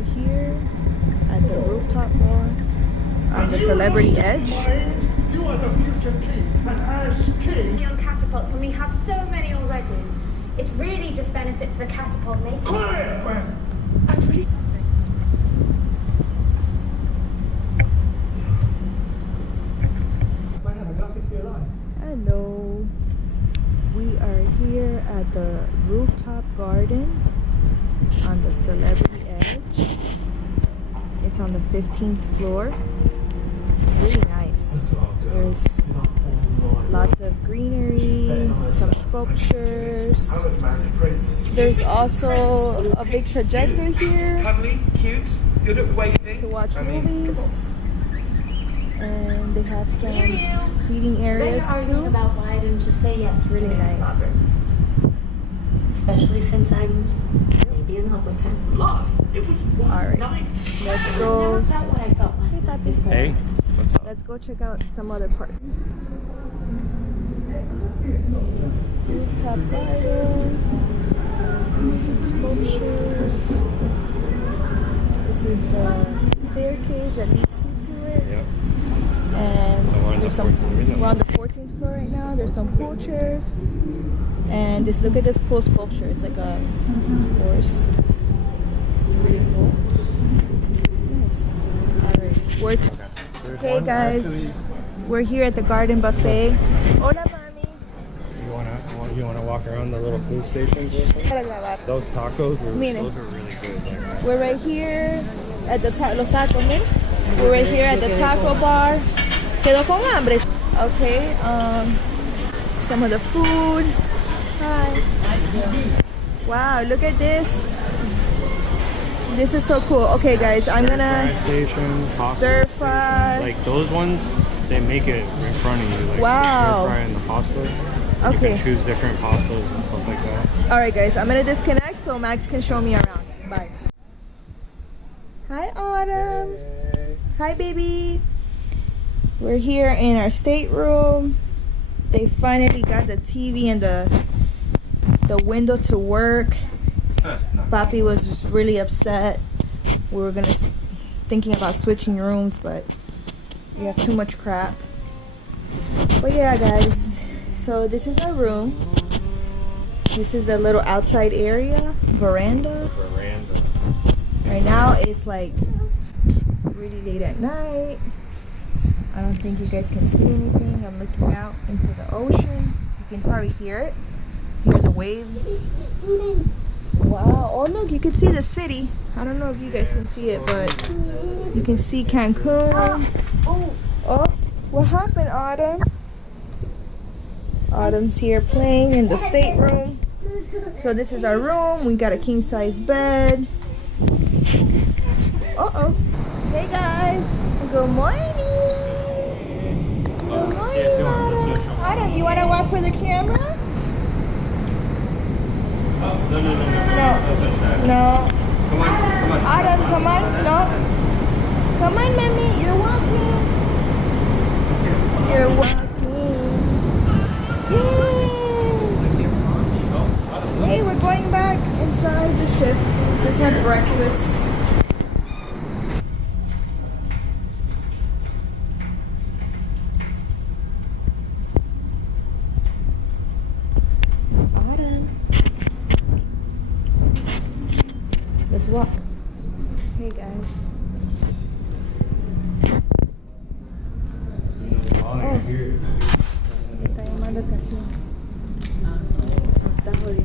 We're here at the rooftop bar on the Celebrity Edge. You are the future king, and as king... On catapults when we have so many already. It really just benefits the catapult maker. Quiet, Gwen! I really... Lucky to be alive. Hello. We are here at the Rooftop Garden on the Celebrity Edge. It's on the 15th floor. It's really nice. There's lots of greenery, some sculptures. There's also a big projector here Cuddly, cute, good at waving. to watch movies. And they have some seating areas too. About why I didn't just say yes. It's really nice. Especially since I'm maybe in love with him. Love, it was one All right, night. let's I go. never felt what I felt myself before. Hey, what's up? Let's go check out some other part. Rooftop garden. Some sculptures. This is the staircase that leads you to it. Yep. And there's we're on the 14th floor right now. There's some pool chairs. And look at this cool sculpture. It's like a horse. Really cool. Nice. Alright. Hey guys. We're here at the garden buffet. Hola mami. You wanna walk around the little food stations or something? Those tacos those are really good. We're right here at the los tacos, mira. We're right here at the taco bar. Quedó con hambre. Okay, some of the food. Hi. Wow, look at this. This is so cool. Okay guys, I'm gonna stir fry. Like those ones, they make it in front of you. Like wow. Stir fry and the pasta. Okay. You can choose different pastas and stuff like that. Alright guys, I'm gonna disconnect so Max can show me around. Bye. Hi Autumn. Hey. Hi baby. We're here in our stateroom. They finally got the TV and the window to work. Papi was really upset. We were thinking about switching rooms, but we have too much crap. But yeah guys, so this is our room. This is a little outside area, veranda. Right now it's like really late at night. I don't think you guys can see anything. I'm looking out into the ocean. You can probably hear it. Hear the waves. Wow. Oh look, you can see the city. I don't know if you guys can see it, but you can see Cancun. Oh, what happened, Autumn? Autumn's here playing in the stateroom. So this is our room. We got a king size bed. Uh-oh. Hey guys. Good morning. Good morning, Autumn. Autumn, you want to walk for the camera? No. No. Come on. Autumn, come on. No. Come on, Mommy. You're walking. You're walking. Yay! Hey, we're going back inside the ship. Just had breakfast. Let's walk. Hey guys. Oh. Está llamando casi. Está jodido.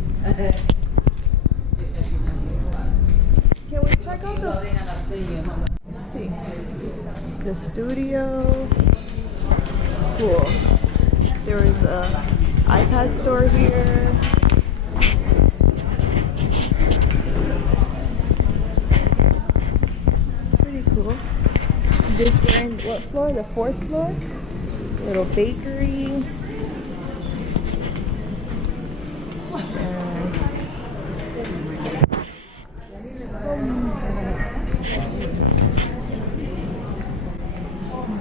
Can we check out the studio? Cool. There is a iPad store here. This we're in what floor? The 4th floor. Little bakery.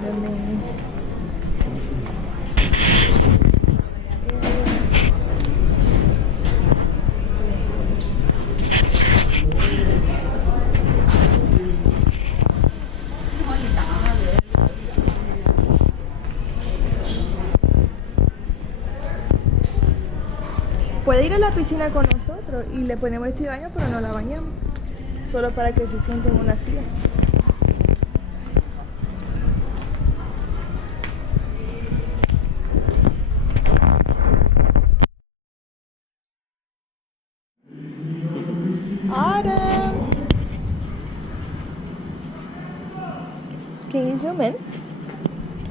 The main area. puede ir a la piscina con nosotros y le ponemos este baño, pero no la bañamos. Solo para que se siente en una silla. Autumn. Can you zoom in?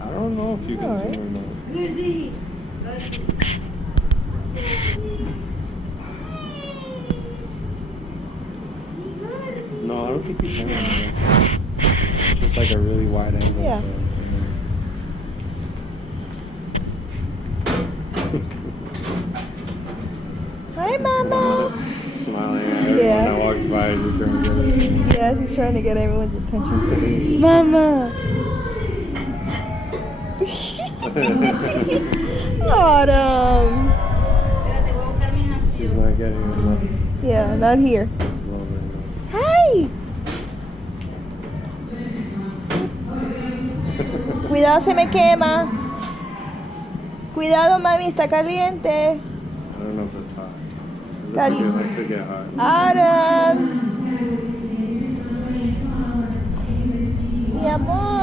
I don't know if you can Alright. zoom or not. No, I don't think you can. It's just like a really wide angle. Yeah. Hi, Mama. Smiling at everyone Yeah. that walks by. Just trying to get it. Yeah, he's trying to get everyone's attention. Mama. Autumn. She's not getting enough. Yeah, not here. love right Hi. Cuidado, se me quema. Cuidado, mami, está caliente. now. I don't know if it's hot. It looks like it could get hot. Autumn. Mi amor.